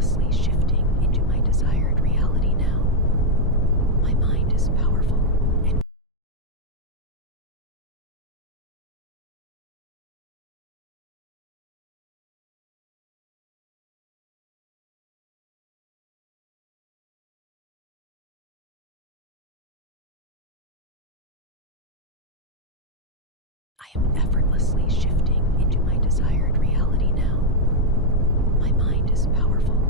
effortlessly shifting into my desired reality now. My mind is powerful and I am effortlessly shifting into my desired reality now. My mind is powerful